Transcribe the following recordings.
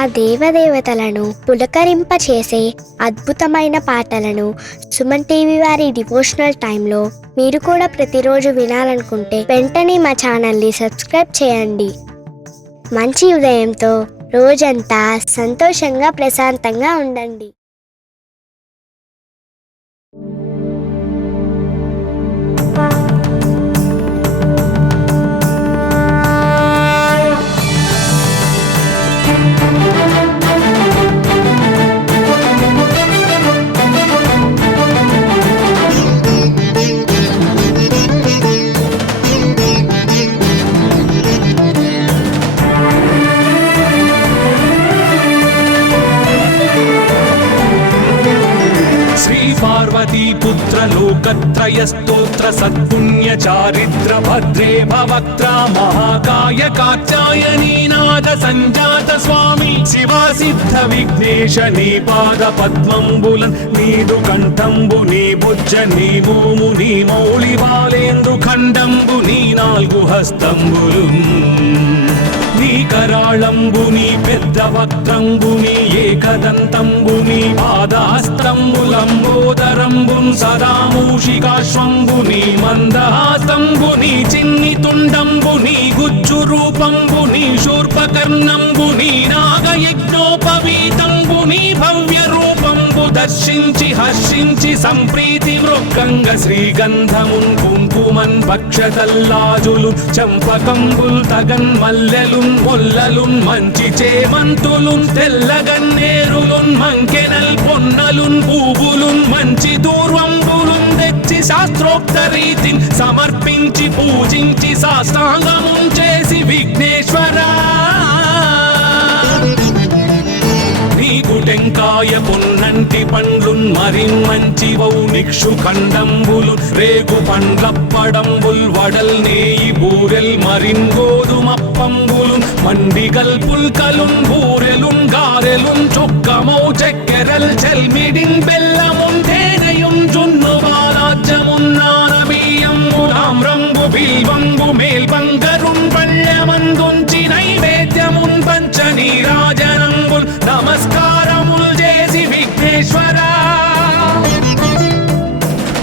ఆ దేవదేవతలను పులకరింపచేసే అద్భుతమైన పాటలను సుమన్ టీవీ వారి డివోషనల్ టైంలో మీరు కూడా ప్రతిరోజు వినాలనుకుంటే వెంటనే మా ఛానల్ని సబ్స్క్రైబ్ చేయండి. మంచి ఉదయంతో రోజంతా సంతోషంగా ప్రశాంతంగా ఉండండి. पार्वतीपुत्र लोकत्रयस्तोत्र सत्पुण्य चारित्र भद्रे भवक्त्रा महाकाय कात्यायनीनाद संजात स्वामी शिवा सिद्ध विघ्नेश नी पाद पद्मंबुलन् नीदु कंठंबु नी भुज नी भूमु नी मौळि बालेंद्रु खंडंबु नी नाल्गु हस्तंबुलुन् నీ కరాళంబుని పెద్ద వక్త్రంబుని ఏకదంతంబుని పాదహస్తంబులంబోదరంబున్ సదామూషికాశ్వంబుని మందహాసంబుని చిన్ని తుండంబుని గుజ్జు రూపంబుని శూర్పకర్ణంబుని నాగయజ్ఞోపవీతంబుని భవ్య రూపంబు దర్శించి హర్షించి సంప్రీతి వృక్కంగ శ్రీగంధమున్ కుంకుమన్ భక్షతల్లాజులు చంపకంబుల్ తగన్ మల్లెలున్ మొల్లలున్ మంచి చేమంతులున్ తెల్లగన్నేరులున్ మంకెనల్ పొన్నలున్ పూవులున్ మంచి దూర్వంబులున్ తెచ్చి శాస్త్రోక్త రీతిని సమర్పించి పూజించి సాష్టాంగమున్ చేసి విఘ్నేశ్వరా టెంకాయ పొన్నంటి పండ్లున్ మరిన్మంచివౌ నిక్షు ఖండంబులు రేగు పండ్లప్పడంబుల్ వడల్ నేయి బూరెల్ మరిన్ గోధుమప్పంబులు మండిగల్ పుల్కలున్ బూరెలున్ గారెలున్ చొక్కమౌ చెక్కెరల్ చెల్మిడిన్ బెల్లమున్ తేనెయున్ జున్ను బాలాజ్యమున్ నానబియ్యంబులామ్రంబు బిల్వంబు మేల్బంగరున్ పళ్ళమందుంచి నైవేద్యమున్ పంచ నీరాజనంబుల్ నమస్కారముల్ చేసి విఘ్నేశ్వరా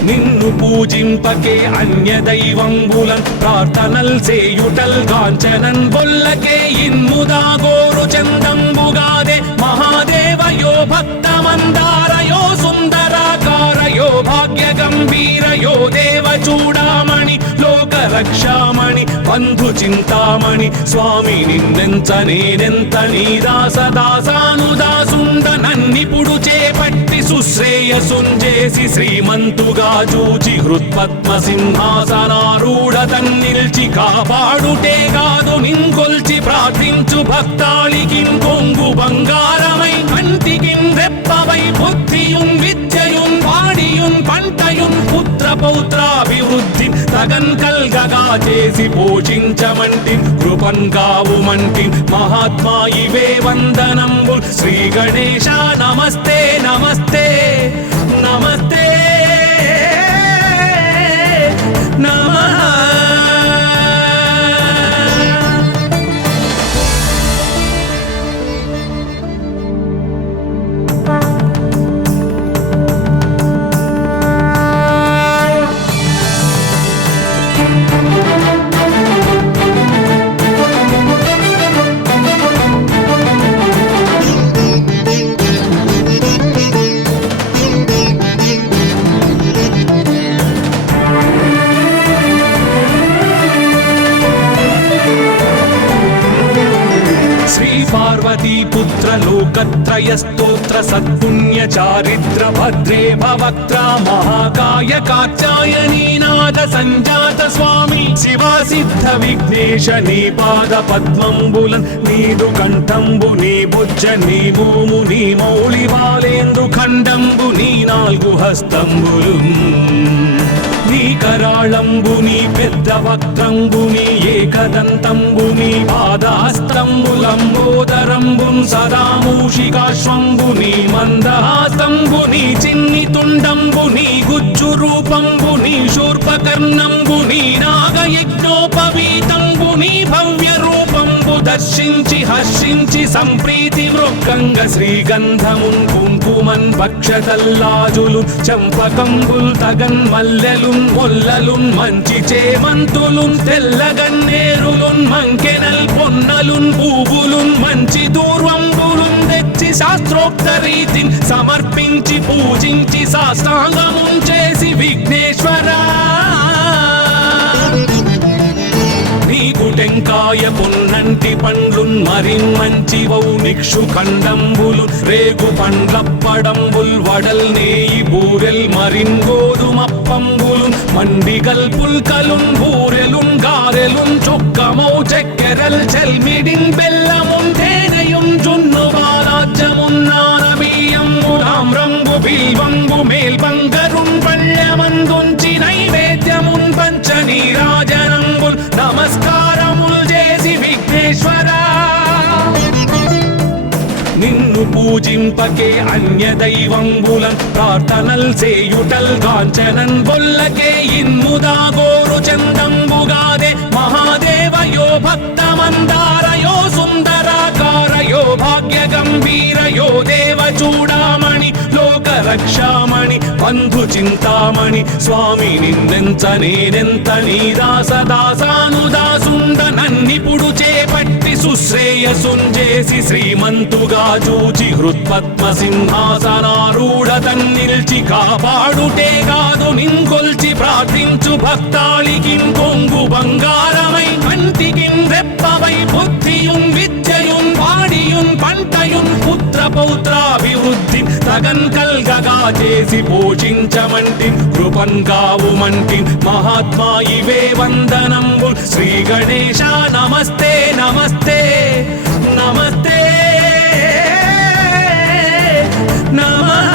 నిన్ను పూజింపకే అన్య దైవంబులన్ ప్రార్థనల్ సేయుటల్ కాంచనన్ బొల్లకే ఇన్ముదా గోరు చందంబుగాదే మహాదేవయో భక్తమందారయో సుందరాకారయో భాగ్య గంభీరయో దేవ చూడామణి లోక రక్షామణి బంధు చింతామణి స్వామి నిన్నెంత నేనెంత నీ దాసదాసానుదాసుండ నన్నిపుడు చేపట్టి సుశ్రేయసుంజేసి శ్రీమంతుగా చూచి హృత్పద్మ సింహాసనారూఢ తన్నిల్చి కాపాడుటే కాదు నింకొల్చి ప్రార్థించు భక్తాళికిన్ కొంగు బంగారమై కంటికిన్ రెప్పవై బుద్ధియున్ విద్యయున్ వాడియున్ పంటయున్ పుత్ర పౌత్రాభివృద్ధి తగన్ కల్గగా చేసి పోషించమంటి కృపన్ కావుమంటి మహాత్మా ఇవే వందనంబు శ్రీ గణేశ నమస్తే నమస్తే నమస్తే నమః. पार्वतीपुत्र लोकत्रयस्तोत्र सत्पुण्य चारित्र भद्रे भवक्त्रा महाकाय कात्यायनीनाद संजात स्वामी शिवा सिद्ध विघ्नेश नी पाद पद्मंबुलन् नीदु कंठंबु नी भुज नी भूमु नी मौळि बालेंद्रु खंडंबु नी नाल्गु हस्तंबुलुन् నీ కరాళంబుని పెద్ద వక్త్రంబుని ఏకదంతంబుని పాదహస్తంబులంబోదరంబున్ సదామూషికాశ్వంబుని మందహాసంబుని చిన్ని తుండంబుని గుజ్జు రూపంబుని శూర్పకర్ణంబుని నాగయజ్ఞోపవీతంబుని భవ్య రూపంబు రూపంబు దర్శించి హర్షించి సంప్రీతి మృక్కంగ శ్రీగంధమున్ కుంకుమన్ భక్షతల్లాజులు చంపకంబుల్ తగన్ మల్లెలున్ మొల్లలున్ మంచి చేమంతులున్ తెల్లగన్నేరులున్ మంకెనల్ పొన్నలున్ పూవులున్ మంచి దూర్వంబులున్ తెచ్చి శాస్త్రోక్త రీతిని సమర్పించి పూజించి సాష్టాంగమున్ చేసి విఘ్నేశ్వరా నీకు టెంకాయ పొన్నంటి పండ్లున్ మరిన్మంచివౌ నిక్షు ఖండంబులు రేగు పండ్లప్పడంబుల్ వడల్ నేయి బూరెల్ మరిన్ గోధుమప్పంబులు మండిగల్ పుల్కలున్ బూరెలున్ గారెలున్ చొక్కమౌ చెక్కెరల్ చెల్మిడిన్ బెల్లమున్ తేనెయున్ జున్ను బాలాజ్యమున్ నానబియ్యంబు రామ్రంబు బిల్వంబు మేల్బంగరున్ పళ్ళమందుంచి నైవేద్యమున్ పంచనీరాజనంబుల్ నమస్కారముల్ చేసి విఘ్నేశ్వరా నిన్ను పూజింపకే అన్య దైవంబులన్ ప్రార్థనల్ సేయుటల్ కాంచనన్ బొల్లకే ఇన్ముదా గోరు చందంబుగాదే మహాదేవయో భక్తమందారయో సుందరాకారయో భాగ్య గంభీరయో దేవ చూడామణి లోక రక్షామణి బంధు చింతామణి స్వామి నిన్నెంత నేనెంత నీ దాసదాసానుదాసుండ నన్నిపుడు చేపట్టి సుశ్రేయసుంజేసి శ్రీమంతుగా చూచి హృత్పద్మ సింహాసనారూఢ తన్నిల్చి కాపాడుటే కాదు నింకొల్చి ప్రార్థించు భక్తాళికి కొంగు బంగారమై కంటికి రెప్పవై బుద్ధియున్ విద్యయున్ వాడియున్ పంటయున్ పుత్ర పౌత్రాభివృద్ధి తగన్ కల్గగా చేసి పోషించమంటి కృపన్ కావుమంటి మహాత్మా ఇవే వందనంబు శ్రీ గణేశ నమస్తే నమస్తే నమస్తే నమః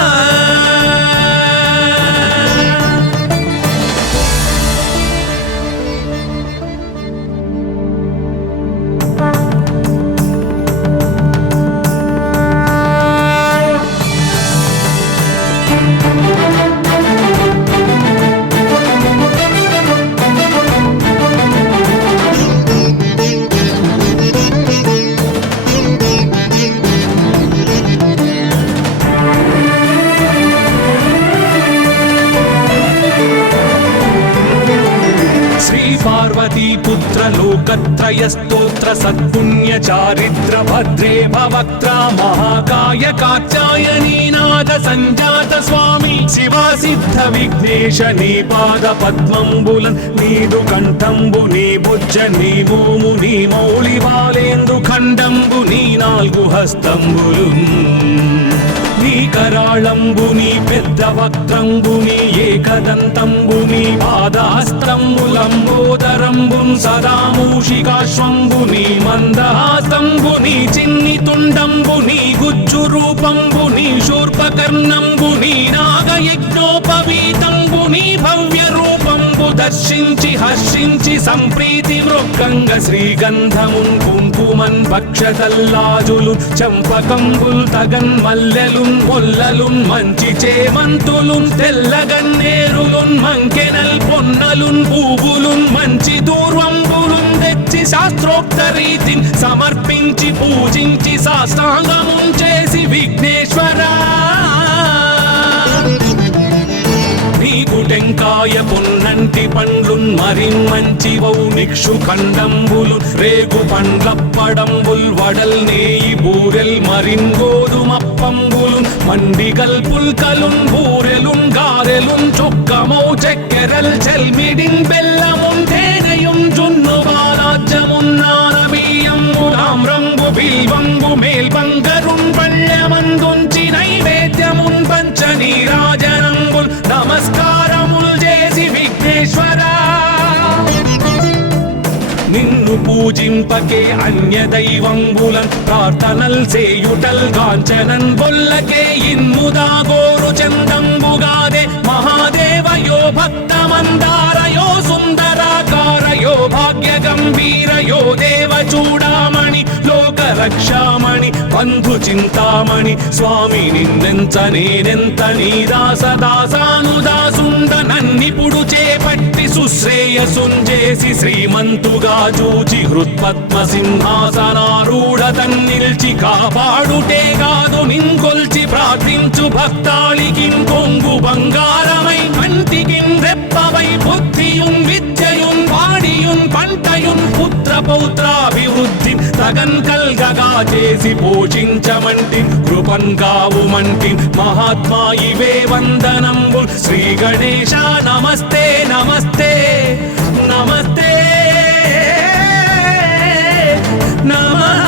పుత్ర లోకత్రయ స్తోత్ర సత్పుణ్య చారిత్ర భద్రే భవక్త్రా మహాకాయ కాచాయనీనాథ సంజాత స్వామి శివా సిద్ధ విఘ్నేశ నీ పాద పద్మంబులన్ నీదు కంఠంబు నీ బుజ్జ నీ భూము నీ మౌళి బాలేందు ఖండంబు నీ నాలుగు హస్తంబులు నీ కరాళంబు నీ పెద్ద వక్త్రంబు నీ ఏకదంతంబు నీ పాదహస్తంబులంబోదరంబు సదా మూషికాశ్వంబు నీ మందహాసంబు నీ చిన్ని తుండంబు నీ గుజ్జు రూపంబు నీ శూర్పకర్ణంబు నీ నాగయజ్ఞోపవీతంబు నీ భవ్య రూపంబు దర్శించి హర్షించి సంప్రీతి మృక్కంగ శ్రీగంధమున్ కుంకుమన్ భక్షతల్లాజులు చంపకంబుల్ తగన్ మల్లెలున్ మొల్లలున్ మంచి చేమంతులున్ తెల్లగన్నేరులున్ మంకెనల్ పొన్నలున్ పూవులున్ మంచి దూర్వంబులున్ తెచ్చి శాస్త్రోక్త రీతిని సమర్పించి పూజించి సాష్టాంగమున్ చేసి విఘ్నేశ్వరా నీకు టెంకాయ పొన్నంటి పండ్లున్ మరిన్మంచివౌ నిక్షు ఖండంబులు రేగు పండ్లప్పడంబుల్ వడల్ నేయి బూరెల్ మరిన్ గోధుమప్పంబులు మండిగల్ పుల్కలున్ బూరెలున్ గారెలున్ చొక్కమౌ చెక్కెరల్ చెల్మిడిన్ బెల్లమున్ తేనెయున్ జున్ను బాలాజ్యమున్ నానబియ్యంబు రామ్రంబు బిల్వంబు మేల్బంగరున్ పళ్ళమందుంచి నైవేద్యమున్ పంచనీరాజనంబుల్ నమస్కారముల్ చేసి విఘ్నేశ్వరా నిన్ను పూజింపకే అన్య దైవంబులన్ ప్రార్థనల్ సేయుటల్ కాంచనన్ బొల్లకే ఇన్ముదా గోరు చందంబుగాదే మహాదేవయో భక్తమందారయో సుందరాకారయో భాగ్య గంభీరయో దేవ చూడామణి లోక రక్షామణి బంధు చింతామణి స్వామి నిన్నెంత నేనెంత నీ దాసదాసానుదాసుండ నన్నిపుడు చేపట్టి సుశ్రేయసుంజేసి శ్రీమంతుగా జూచి హృత్పద్మ సింహాసనారూఢ తన్నిల్చి కాపాడుటే కాదు నింకొల్చి ప్రార్థించు భక్తాళికి కొంగు బంగారమై కంటికి రెప్పవై బుద్ధియున్ విద్యయున్ వాడియున్ పంటయున్ పుత్ర పౌత్రాభివృద్ధి తగన్ కల్గగా చేసి పోషించమంటి కృపన్ కావుమంటి మహాత్మా ఇవే వందనంబు శ్రీ గణేశ నమస్తే నమస్తే నమస్తే నమః.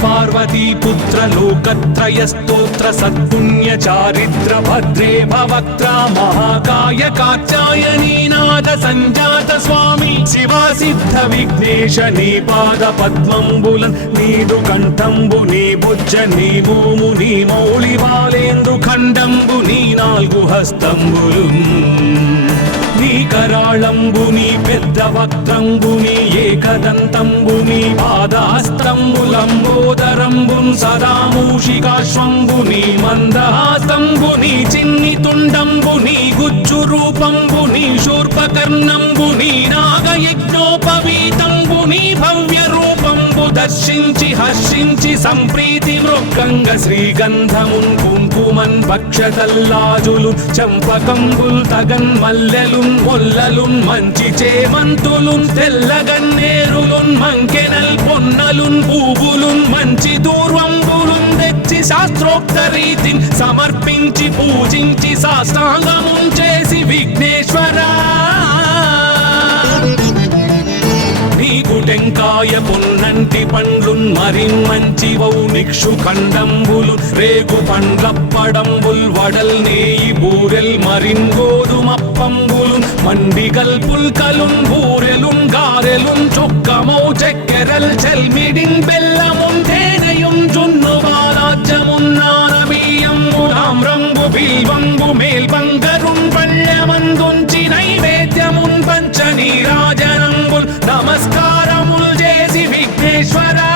पार्वतीपुत्र लोकत्रय स्तोत्र सत्पुण्य चारित्र भद्रे भवक्त्रा महाकाय कात्यायनी नाद संजात स्वामी शिवा सिद्ध विघ्नेश नी पाद पद्मंबुलन नीदु कंठंबु नी भुज नी भूमु नी मौళి బాలేందు ఖండంబు నీ నాలుగు హస్తంబులు నీ కరాళంబు నీ పెద్ద వక్త్రంబు నీ ఏకదంతంబు నీ పాదహస్తంబులంబోదరంబున్ సదా మూషికాశ్వంబు నీ మందహాస్తంబు నీ చిన్ని తుండంబు నీ గుజ్జు రూపంబు నీ శూర్పకర్ణంబు నీ నాగయజ్ఞోపవీతంబు నీ భవ్య రూపంబు దర్శించి హర్షించి సంప్రీతి మృగంగ శ్రీగంధమున్ కుంకుమన్ భక్షతల్లాజులు చంపకంబుల్ తగన్ మల్లెలున్ మొల్లలున్ మంచి చేమంతులున్ తెల్లగన్నేరులున్ మంకెనల్ పొన్నలున్ పూవులున్ మంచి దూర్వంబులున్ తెచ్చి శాస్త్రోక్త రీతిని సమర్పించి పూజించి సాష్టాంగమున్ చేసి విఘ్నేశ్వరా నీకు టెంకాయ పొన్నంటి పండ్లున్ మరిన్ మంచి వౌ నిక్షు ఖండంబులు రేగు పండ్లప్పడంబుల్ వడల్ నేయి బూరెల్ మరిన్ గోధుమప్పంబులు మండిగల్ పుల్కలున్ బూరెలున్ గారెలున్ చొక్కమౌ చెక్కెరల్ చెల్మిడిన్ బెల్లమున్ తేనెయున్ జున్ను బాలాజ్యమున్ నానబియ్యంబులామ్రంబు బిల్వంబు మేల్బంగరున్ పళ్ళమందుంచి నైవేద్యమున్ పంచ నీరాజనంబుల్ నమస్కారముల్ చేసి విఘ్నేశ్వరా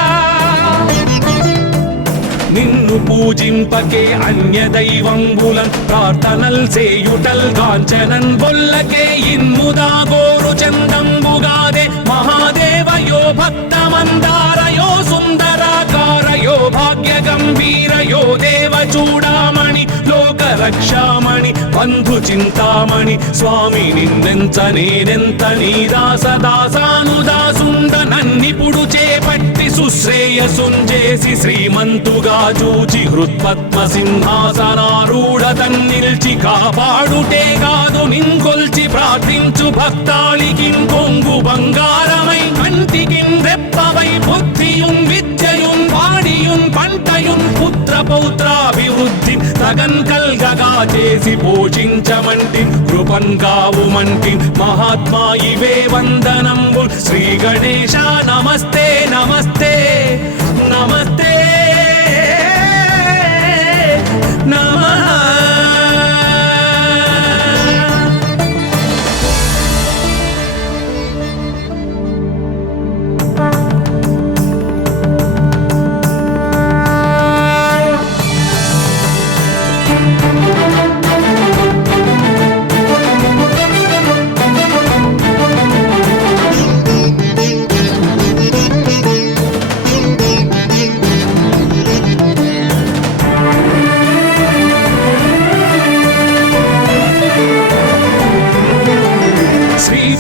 నిన్ను పూజింపకే అన్య దైవంబులన్ ప్రార్థనల్ చేయుటల్ కాంచనన్ బొల్లకే ఇన్ముదా గోరు చందంబుగాదే మహాదేవయో భక్తమందారయో సుందరాకారయో భాగ్య గంభీరయో దేవ చూడామణి లోక రక్షామణి బంధు చింతామణి స్వామి నిన్నెంత నేనెంత నీ దాసదాసానుదాసుండ నన్నిపుడు చేపట్టి సుశ్రేయసుంజేసి శ్రీమంతుగా చూచి హృత్పద్మ సింహాసనారూఢ తన్నిల్చి కాపాడుటే కాదు నింకొల్చి ప్రార్థించు భక్తాళికి కొంగు బంగారమై కంటికి రెప్పవై బుద్ధియున్ విద్యయున్ వాడియున్ పంటయున్ పుత్ర పౌత్రాభివృద్ధి తగన్ కల్గగా చేసి పోషించమంటి కృపన్ కావుమంటి మహాత్మా ఇవే వందనంబు శ్రీ గణేశ నమస్తే నమస్తే నమస్తే నమః.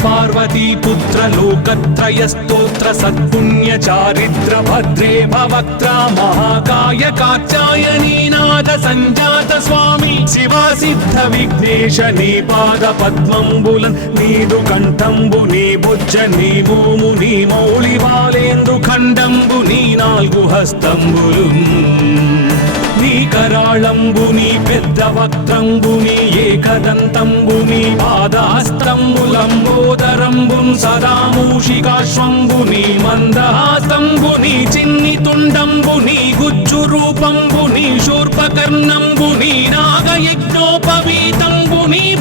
पार्वतीपुत्र लोकत्रय स्तोत्र सत्पुण्य चारित्र भद्रे भवक्त्रा महाकाय कात्यायनी नाद संजात स्वामी शिवा सिद्ध विघ्नेश नी पाद पद्मंबुलन नीदु कंठंबु नी भुज नी भूमु नी मौళి బాలేందు ఖండంబు నీ నాలుగు హస్తంబులు నీ కరాళంబుని పెద్ద వక్త్రంబుని ఏకదంతంబుని పాదహస్తంబులంబోదరంబున్ సదా మూషికాశ్వంబుని మందహాసంబుని చిన్ని తుండంబుని గుజ్జు రూపంబుని శూర్పకర్ణంబుని నాగయజ్ఞోపవీతంబుని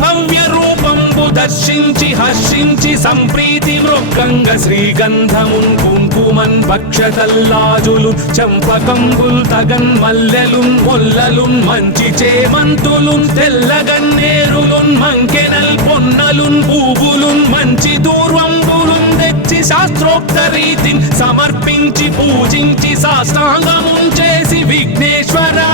భవ్య రూపంబు దర్శించి హర్షించి సంప్రీతి మృక్కంగ శ్రీగంధమున్ కుంకుమన్ భక్షతల్లాజులు చంపకంబుల్ తగన్ మల్లెలున్ మొల్లలున్ మంచి చేమంతులున్ తెల్లగన్నేరులున్ మంకెనల్ పొన్నలున్ పూవులున్ మంచి దూర్వంబులున్ తెచ్చి శాస్త్రోక్త రీతిని సమర్పించి పూజించి సాష్టాంగమున్ చేసి విఘ్నేశ్వరా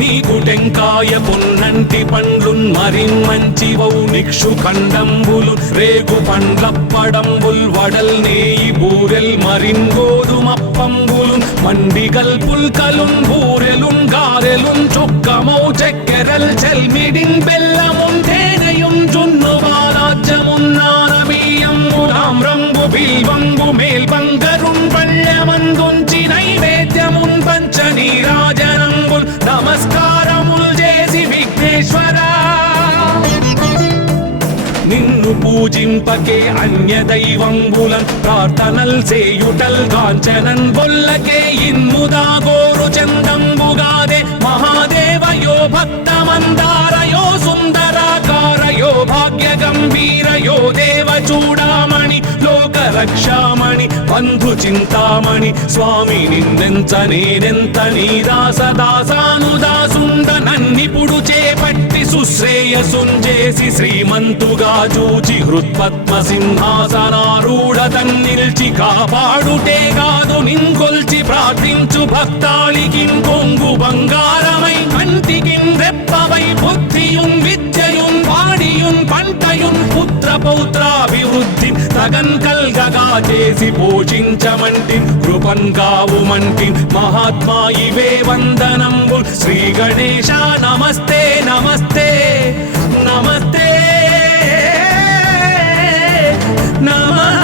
నీకు టెంకాయ పొన్నంటి పండ్లున్ మరిన్ మంచివౌ నిక్షు ఖండంబులు రేగు పండ్లప్పడంబుల్ వడల్ నేయి బూరెల్ మరిన్ గోధుమప్పంబులు మండిగల్ పుల్కలున్ బూరెలున్ గారెలున్ చొక్కమౌ చెక్కెరల్ చెల్మిడిన్ బెల్లమున్ తేనెయున్ జున్ను బాలాజ్యమున్నానబీయంబులాం రంగు బిల్వంబు మేల్బంగరున్ పళ్ళమందుంచి నైవేద్యమున్ పంచ నీరాజనంబుల్ నమస్కారముల్ చేసి విఘ్నేశ్వరా నిన్ను పూజింపకే అన్య దైవంబులన్ ప్రార్థనల్ సేయుటల్ కాంచనన్ బొల్లకే ఇన్ముదా గోరు చందంబుగాదే మహాదేవయో భక్తమందారయో సుందరాకారయో భాగ్య గంభీరయో దేవ చూడామణి లోక రక్షామణి బంధు చింతామణి స్వామి నిన్నెంత నేనెంత నీ దాసదాసానుదాసుండ నన్నిపుడు చేపట్టి సుశ్రేయసుంజేసి శ్రీమంతుగా చూచి హృత్పద్మ సింహాసనారూఢ తన్నిల్చి కాపాడుటే కాదు నింకొల్చి ప్రార్థించు భక్తాళికిన్ కొంగు బంగారమై కంటికిన్ రెప్పవై బుద్ధియున్ విద్యయున్ వాడియున్ పంటయున్ పుత్ర పౌత్రాభివృద్ధి తగన్ కల్గగా చేసి పోషించమంటి కృపన్ కావుమంటి మహాత్మా ఇవే వందనంబు శ్రీ గణేశ నమస్తే నమస్తే నమస్తే నమః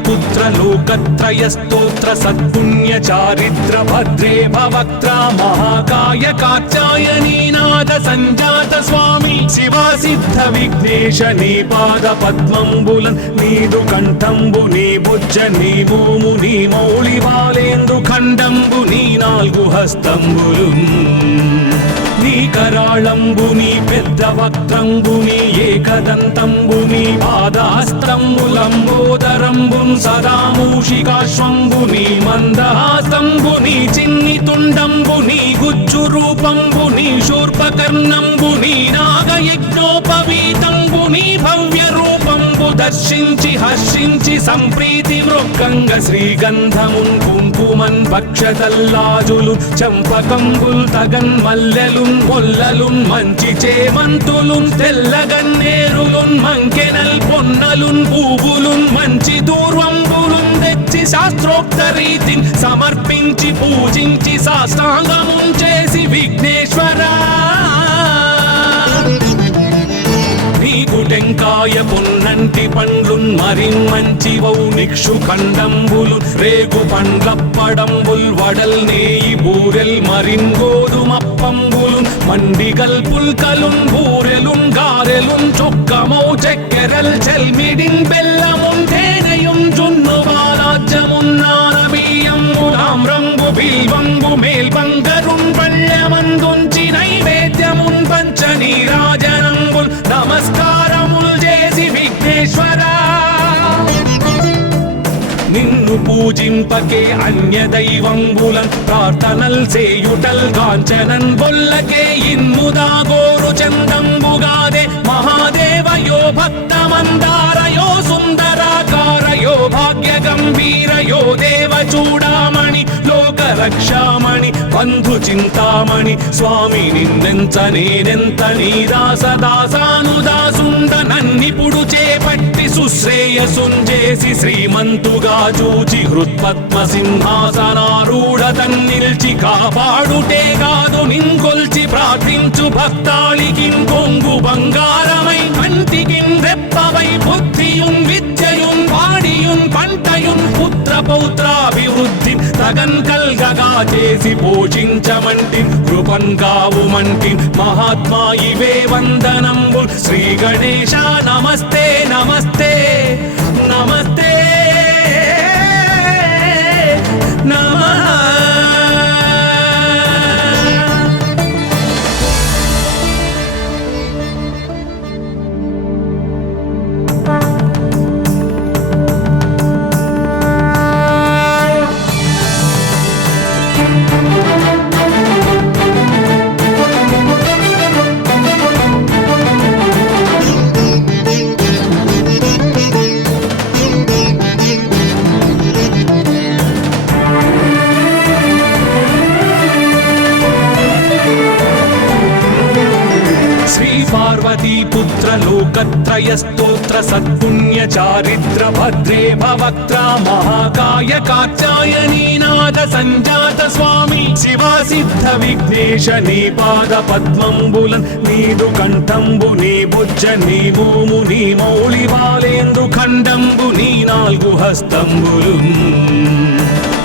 पुत्र लोकत्रय स्तोत्र सत्पुण्य चारित्र भद्रे भवक्त्रा महाकाय कात्यायनी नाद संजात स्वामी शिवा सिद्ध विघ्नेश नी पाद पद्मंबुलन नीदु कंठंबु नी बुज्ज नी भूमु नी मौళి బాలేందు ఖండంబు నీ నాలుగు హస్తంబులున్ నీ కరాళంబుని పెద్ద వక్త్రంబుని ఏకదంతంబుని పాదహస్తంబులంబోదరంబున్ సదా మూషికాశ్వంబుని మందహాసంబుని చిన్ని తుండంబుని గుజ్జు రూపంబుని శూర్పకర్ణంబుని నాగయజ్ఞోపవీతంబుని భవ్య రూపంబు దర్శించి హర్షించి సంప్రీతి మృక్కంగ శ్రీగంధమున్ కుంకుమన్ భక్షతల్లాజులు చంపకంబుల్ తగన్ మల్లెలున్ మొల్లలున్ మంచి చేమంతులున్ తెల్లగన్నేరులున్ మంకెనల్ పొన్నలున్ పూవులున్ మంచి దూర్వంబులున్ తెచ్చి శాస్త్రోక్త రీతిని సమర్పించి పూజించి సాష్టాంగమున్ చేసి విఘ్నేశ్వరా నీకు టెంకాయ పొన్నంటి పండ్లున్ మరిన్ మంచివౌ నిక్షు ఖండంబులు రేగు పండ్లప్పడంబుల్ వడల్ నేయి బూరెల్ మరిన్ గోధుమప్పంబులు మండిగల్ పుల్కలున్ బూరెలున్ గారెలున్ చొక్కమౌ చెక్కెరల్ చెల్మిడిన్ బెల్లమున్ తేనెయున్ జున్ను బాలాజ్యమున్నానబీయంబులాం రంగు బిల్వంబు మేల్బంగరున్ పళ్ళమందుంచి నైవేద్యమున్ పంచ నీరాజనంబుల్ నమస్కారముల్ చేసి విఘ్నేశ్వరా నిన్ను పూజింపకే అన్య దైవంబులన్ ప్రార్థనల్ సేయుటల్ కాంచనన్ బొల్లకే ఇన్ముదా గోరు చందంబుగాదే మహాదేవయో భక్తమందారయో సుందరాకారయో భాగ్య గంభీరయో దేవ చూడామణి లోక రక్షామణి బంధు చింతామణి స్వామి నిన్నెంత నేనెంత నీ దాసదాసానుదాసుండ నన్నిపుడు చేపట్టి సుశ్రేయసుంజేసి శ్రీమంతుగా చూచి హృత్పద్మ సింహాసనారూఢ తన్నిల్చి కాపాడుటే కాదు నింకొల్చి ప్రార్థించు భక్తాళికిం కొంగు బంగారమై కంటికిం రెప్పవై బుద్ధియుం విద్యయుం వాడియుం పంటయుం పుత్ర పౌత్రాభివృద్ధి తగన్ కల్గగా చేసి పోషించమంటి కృపన్ కావుమంటి మహాత్మా ఇవే వందనంబు శ్రీ గణేశ నమస్తే నమస్తే నమస్తే నమః. पार्वतीपुत्र लोकत्रय स्तोत्र सत्पुण्य चारिद्र भद्रे भवक्त्रा महाकाय कात्यायनी नाद संजात स्वामी शिवा सिद्ध विघ्नेश नी पाद पद्मंबुलन नीदु कंठंबु नी बुज्ज नी भूमु नी मौళి వాలేందు ఖండంబు నీ నాలుగు హస్తంబులున్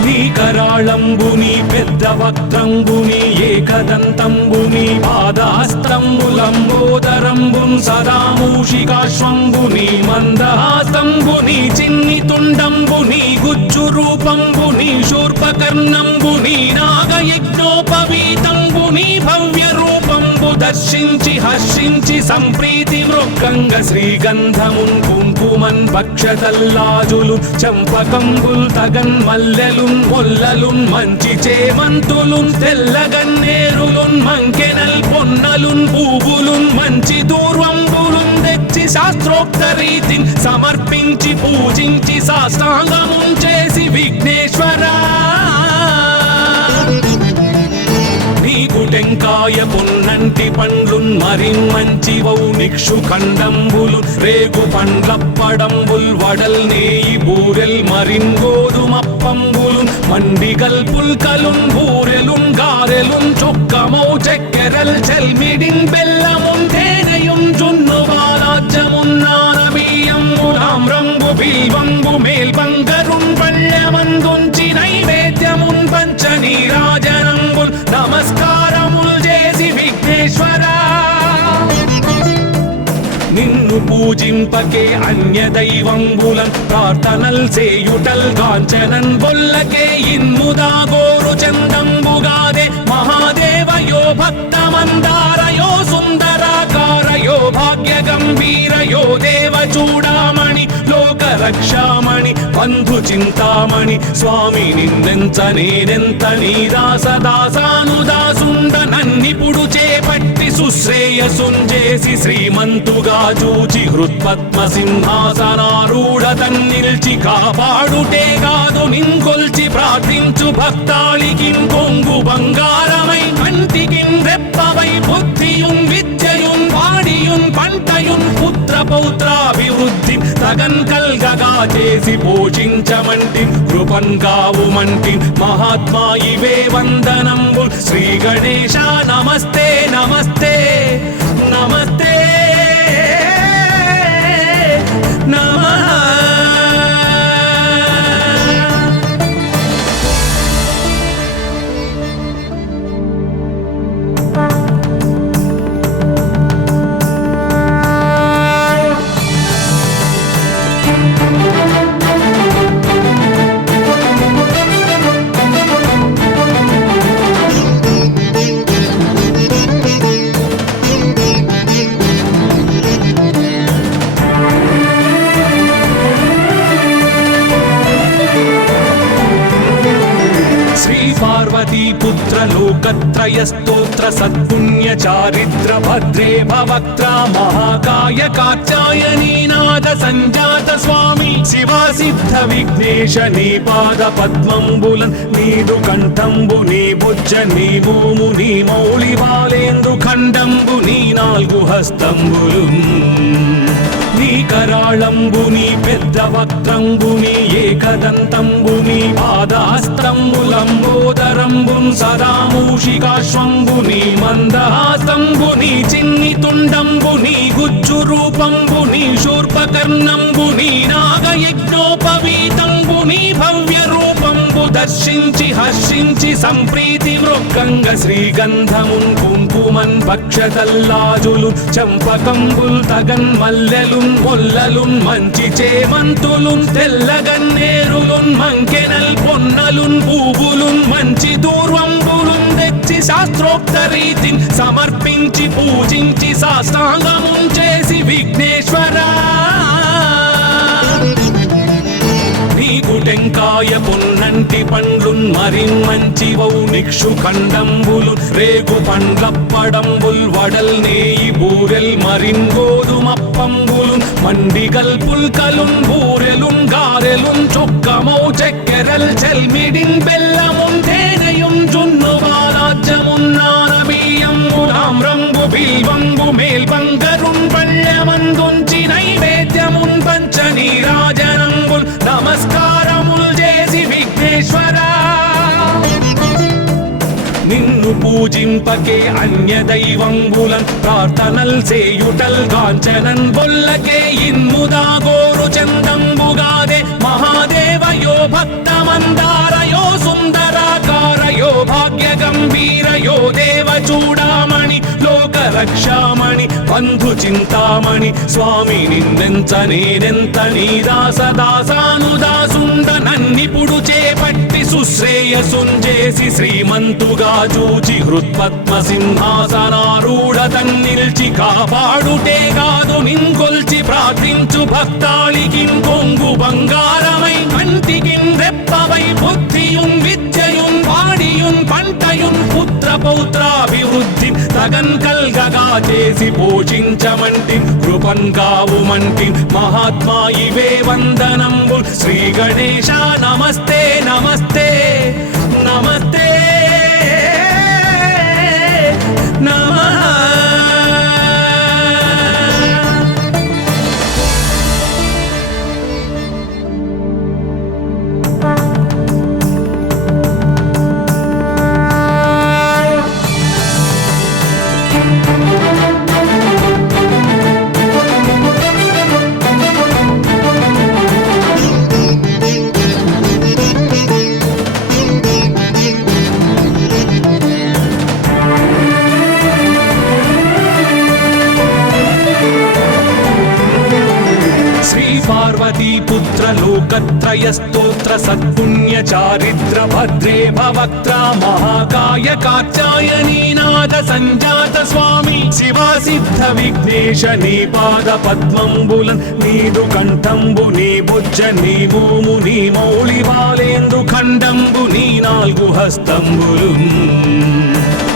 నీ కరాళంబుని పెద్ద వక్త్రంబుని ఏకదంతంబుని పాదహస్తంబులంబోదరంబున్ సదా మూషికాశ్వంబుని మందహాసంబుని చిన్ని తుండంబుని గుజ్జు రూపంబుని శూర్పకర్ణంబుని నాగయజ్ఞోపవీతంబుని భవ్య రూపంబు దర్శించి హర్షించి సంప్రీతి మృక్కంగ శ్రీగంధమున్ కుంకుమన్ భక్షతల్లాజులు చంపకంబుల్ తగన్ మల్లెలున్ మొల్లలున్ మంచి చేమంతులున్ తెల్లగన్నేరులున్ మంకెనల్ పొన్నలున్ పూవులున్ మంచి దూర్వంబులున్ తెచ్చి శాస్త్రోక్త రీతిని సమర్పించి పూజించి సాష్టాంగమున్ చేసి విఘ్నేశ్వరా నీకు టెంకాయ పొన్నంటి పండ్లున్ మరిన్ మంచివౌ నిక్షు ఖండంబులు రేగు పండ్లప్పడంబుల్ వడల్ నేయి బూరెల్ మరిన్ గోధుమప్పంబులు మండిగల్ పుల్కలున్ బూరెలున్ గారెలున్ చొక్కమౌ చెక్కెరల్ చెల్మిడిన్ బెల్లమున్ తేనెయున్ జున్ను బాలాజ్యమున్ నానబియ్యంబు తామ్రంబు బిల్వంబు మేల్బంగరున్ పళ్ళమందుంచి నైవేద్యమున్ పంచ నీరాజనంబుల్ నమస్కారముల్ చేసి విఘ్నేశ్వరా నిన్ను పూజింపకే అన్య దైవంబులన్ ప్రార్థనల్ చేయుటల్ కాంచనన్ బొల్లకే ఇన్ముదా గోరు చందంబుగాదే మహాదేవయో భక్తమందారయో సుందరాకారయో భాగ్య గంభీరయో దేవ చూడామణి లోక రక్షామణి బంధు చింతామణి స్వామి నిన్నెంత నేనెంత నీ దాసదాసానుదాసుండ నన్నిపుడు చేపట్టి సుశ్రేయసుంజేసి శ్రీమంతుగా చూచి హృత్పద్మ సింహాసనారూఢ తన్నిల్చి కాపాడుటే కాదు నింకొల్చి ప్రార్థించు భక్తాళికిం కొంగు బంగారమై కంటికిం రెప్పవై బుద్ధియుం విద్యయుం వాడియుం పంటయుం పుత్ర పౌత్రాభివృద్ధి తగన్ కల్గగా చేసి పోషించమంటి కృపన్ కావుమంటి మహాత్మా ఇవే వందనంబు శ్రీ గణేశ నమస్తే నమస్తే నమస్తే నమః. पार्वतीपुत्र लोकत्रय स्तोत्र స్తోత్ర సత్పుణ్య చారిత్ర భద్రే భవక్త్రా మహాకాయ కాత్యాయనీ నాద సంజాత స్వామి శివా సిద్ధ విఘ్నేశ నీ పాద పద్మంబులన్ నీదు కంఠంబు నీ బుజ్జ నీ భూము నీ మౌళి బాలేందు ఖండంబు నీ నాలుగు హస్తంబులు నీ కరాళంబు నీ పెద్ద వక్త్రంబు నీ ఏకదంతంబు నీ పాదాస్తంబులంబోదరంబున్ సదా మూషికాశ్వంబు నీ మందహాసంబు నీ చిన్ని తుండంబు నీ గుజ్జు రూపంబు నీ శూర్పకర్ణంబు నీ నాగయజ్ఞోపవీతంబు నీ భవ్య రూపంబు దర్శించి హర్షించి సంప్రీతి మృక్కంగ శ్రీగంధమున్ కుంకుమన్ భక్షతల్లాజులు చంపకంబుల్ తగన్ మల్లెలున్ మొల్లలున్ మంచి చేమంతులున్ తెల్లగన్నేరులున్ మంకెనల్ పొన్నలున్ పూవులున్ మంచి దూర్వంబులున్ తెచ్చి శాస్త్రోక్త రీతిని సమర్పించి పూజించి సాష్టాంగమున్ చేసి విఘ్నేశ్వరా టెంకాయ పొన్నంటి పండ్లున్ మరిన్ మంచివౌ నిక్షు ఖండంబులు రేగు పండ్లప్పడంబుల్ వడల్ నేయి బూరెల్ మరిన్ గోధుమప్పంబులు మండిగల్ పుల్కలున్ బూరెలున్ గారెలున్ చొక్కమౌ చక్కెరల్ చెల్మిడిన్ బెల్లమున్ తేనెయున్ జున్ను బాలాజ్యమున్ నానబియ్యంబులామ్రంబు బిల్వంబు మేల్బంగరున్ పళ్ళమందుంచి నైవేద్యమున్ పంచ నీరాజనంబుల్ నమస్కారముల్ చేసి విఘ్నేశ్వరా నిన్ను పూజింపకే అన్య దైవంబులన్ ప్రార్థనల్ సేయుటల్ కాంచనన్ బొల్లకే ఇన్ముదా గోరు చందంబుగాదే మహాదేవయో భక్తమందారయో సుందరాకారయో భాగ్య గంభీరయో దేవ చూడామణి లోక రక్షామణి బంధు చింతామణి స్వామి నిన్నెంత నేనెంత నీ దాసదాసానుదాసుండ నన్నిపుడు చేపట్టి సుశ్రేయసుంజేసి శ్రీమంతుగా చూచి హృత్పద్మ సింహాసనారూఢ తన్నిల్చి కాపాడుటే కాదు నింకొల్చి ప్రార్థించు భక్తాళికిన్ కొంగు బంగారమై కంటికిన్ రెప్పవై బుద్ధియున్ విద్యయున్ వాడియున్ పంటయున్ పుత్ర పౌత్రాభివృద్ధి తగన్ కల్గగా చేసి పోషించమంటి కృపన్ కావుమంటి మహాత్మా ఇవే వందనంబు శ్రీ గణేశ నమస్తే నమస్తే నమస్తే నమః पुत्र लोकत्रय स्तोत्र सत्पुण्य चारित्र भद्रे भवक्त्रा महाकाय कात्यायनी नाद संजात स्वामी शिवा सिद्ध विघ्नेश नी पाद पद्मंबुलन नीदु कंठंबु नी बुज्ज नी भूमु नी मौళి బాలేందు ఖండంబు నీ నాలుగు హస్తంబులు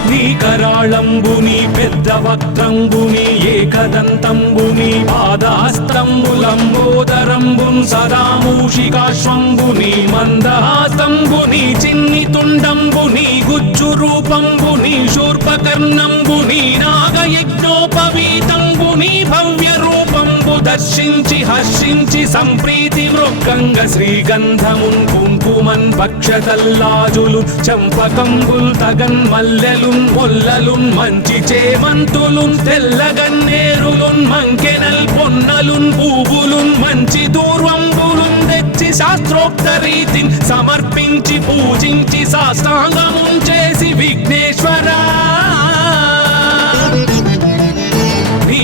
నీ కరాళంబు నీ పెద్ద వక్త్రంబు నీ ఏకదంతంబు నీ పాదాస్తంబులంబోదరంబున్ సదా మూషికాశ్వంబు నీ మందహాసంబు నీ చిన్ని తుండంబు నీ గుజ్జు రూపంబు నీ శూర్పకర్ణంబు నీ నాగయజ్ఞోపవీతంబు నీ భవ్య రూపంబు దర్శించి హర్షించి సంప్రీతి మృక్కంగ శ్రీగంధమున్ కుంకుమన్ భక్షతల్లాజులు చంపకంబుల్ తగన్ మల్లెలున్ మొల్లలున్ మంచి చేమంతులున్ తెల్లగన్నేరులున్ మంకెనల్ పొన్నలున్ పూవులున్ మంచి దూర్వంబులున్ తెచ్చి శాస్త్రోక్త రీతిని సమర్పించి పూజించి సాష్టాంగమున్ చేసి విఘ్నేశ్వరా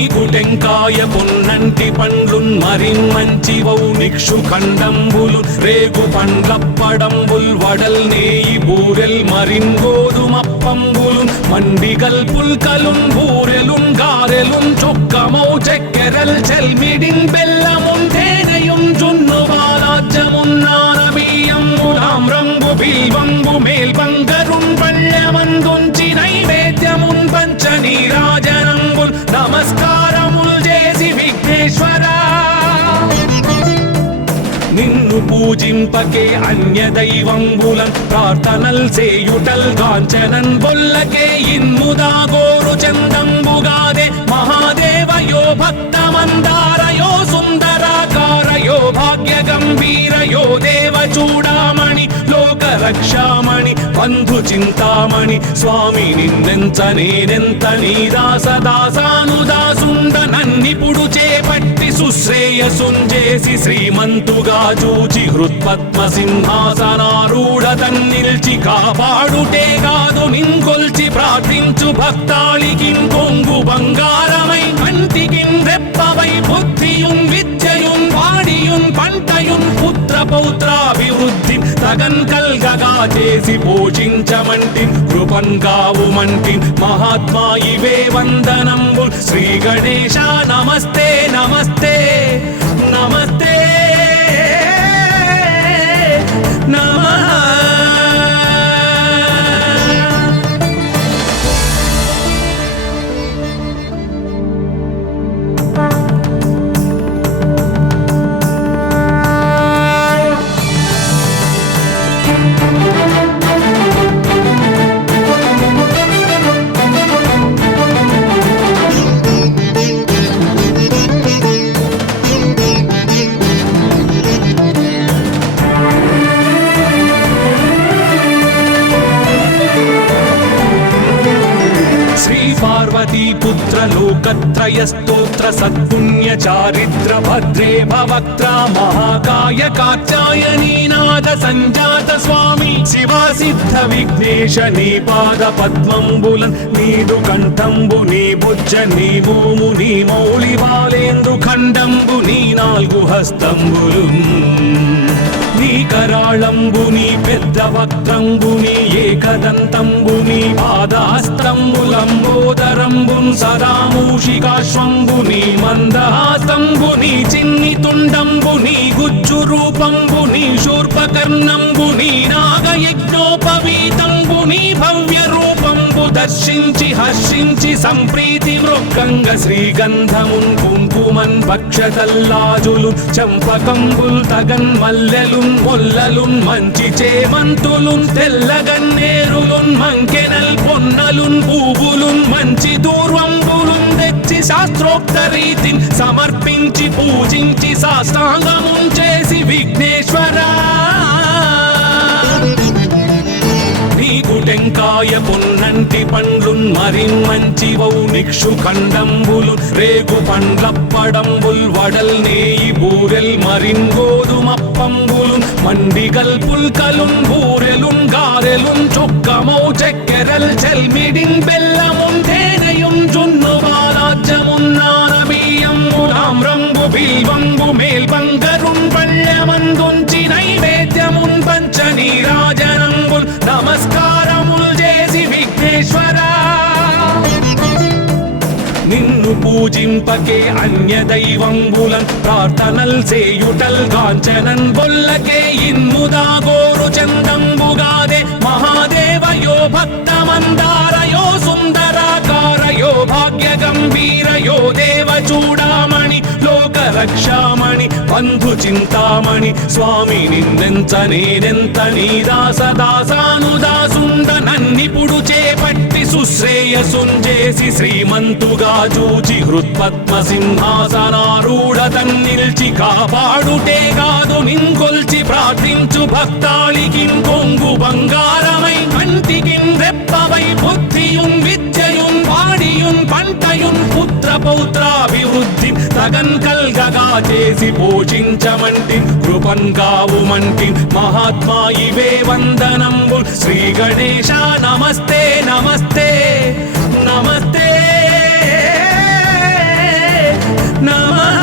నీకు టెంకాయ పొన్నంటి పండ్లున్ మరిన్ మంచివౌ నిక్షు ఖండంబులు రేగు పండ్లప్పడంబుల్ వడల్ నేయి బూరెల్ మరిన్ గోధుమప్పంబులు మండిగల్ పుల్కలున్ బూరెలున్ గారెలున్ చొక్కమౌ చక్కెరల్ చెల్మిడిన్ బెల్లమున్ తేనెయున్ జున్ను బాలాజ్యమున్ నానబియ్యంబులామ్రంబు బిల్వంబు మేల్బంగరున్ పళ్ళమందుంచి నైవేద్యమున్ పూజింపకే అన్య దైవంబులన్ ప్రార్థనల్ సేయుటల్ కాంచనన్ బొల్లకే ఇన్ముదా గోరు చందంబుగాదే మహాదేవయో భక్తమందారయో సుందరాకారయో భాగ్య గంభీరయో దేవ చూడామణి లోక రక్షామణి బంధు చింతామణి స్వామి నిన్నెంత నేనెంత నీ దాసదాసానుదాసుండ నన్నిపుడు చేపట్టి సుశ్రేయసుంజేసి శ్రీమంతుగా చూచి హృత్పద్మ సింహాసనారూఢ తన్నిల్చి కాపాడుటే కాదు నింకొల్చి ప్రార్థించు భక్తాళికి కొంగు బంగారమై కంటికిన్ రెప్పవై బుద్ధియున్ విద్యయున్ వాడియున్ పంటయున్ పుత్ర పౌత్రాభివృద్ధి తగన్ కల్గగా చేసి పోషించమంటి కృపన్ కావుమంటి మహాత్మా ఇవే వందనంబు శ్రీ గణేశ నమస్తే నమస్తే నమస్తే నమః. पुत्र लोकत्रय स्तोत्र सत्पुण्य चारित्र भद्रे भवक्त्रा महाकाय कात्यायनी नाद संजात स्वामी शिवा सिद्ध विघ्नेश नी पाद पद्मंबुलन् नीदु कंठंबु नी बुज्ज नी भूमु नी मौळि बालेंद्रु खंडंबु नी नाल्गु हस्तंबुलुन् నీ కరాళంబుని పెద్ద వక్త్రంబుని ఏకదంతంబుని పాదాస్తంబులంబోదరంబున్ సదా మూషికాశ్వంబుని మందహాస్తంబుని చిన్ని తుండంబుని గుజ్జు రూపంబుని శూర్పకర్ణంబుని నాగయజ్ఞోపవీతంబుని భవ్య రూపంబు దర్శించి హర్షించి సంప్రీతి మృక్కంగ శ్రీగంధమున్ కుంకుమన్ భక్షతల్లాజులు చంపకంబుల్ తగన్ మల్లెలున్ మొల్లలున్ మంచి చేమంతులున్ తెల్లగన్నేరులున్ మంకెనల్ పొన్నలున్ పూవులున్ మంచి దూర్వంబులున్ తెచ్చి శాస్త్రోక్త రీతిని సమర్పించి పూజించి సాష్టాంగమున్ చేసి విఘ్నేశ్వరా నీకు టెంకాయ పొన్నంటి పండ్లున్ మరిన్ మంచివౌ నిక్షు ఖండంబులు రేగు పండ్లప్పడంబుల్ వడల్ నేయి బూరెల్ మరిన్ గోధుమప్పంబులు మండిగల్ పుల్కలున్ బూరెలున్ గారెలున్ చొక్కమౌ చక్కెరల్ చెల్మిడిన్ బెల్లమున్ తేనెయున్ జున్ను బాలాజ్యమున్ నానబియ్యంబు తామ్రంబు బిల్వంబు మేల్బంగరున్ పళ్ళమందుంచి నైవేద్యమున్ పంచ నీరాజనంబుల్ నమస్కారముల్ చేసి విఘ్నేశ్వరా నిన్ను పూజింపకే అన్య దైవంబులన్ ప్రార్థనల్ సేయుటల్ కాంచనన్ బొల్లకే ఇన్ముదా గోరు చందంబుగాదే మహాదేవయో భక్తమందారయో సుందరాకారయో భాగ్య గంభీరయో దేవ చూడామణి లోక రక్షామణి బంధు చింతామణి స్వామి నిన్నెంత నేనెంత నీ దాసదాసానుదాసుండ నన్నిపుడు చేపట్టి సుశ్రేయసుంజేసి శ్రీమంతుగా చూచి హృత్పద్మ సింహాసనారూఢ తన్నిల్చి కాపాడుటే కాదు నింకొల్చి ప్రార్థించు భక్తాళికి కొంగు బంగారమై కంటికిన్ రెప్పవై బుద్ధియున్ విద్యయున్ వాడియున్ పంటయున్ పుత్ర పౌత్రాభివృద్ధి తగన్ కల్గగా చేసి పోషించమంటి కృపన్ కావుమంటి మహాత్మా ఇవే వందనంబు శ్రీ గణేశ నమస్తే నమస్తే నమస్తే నమః.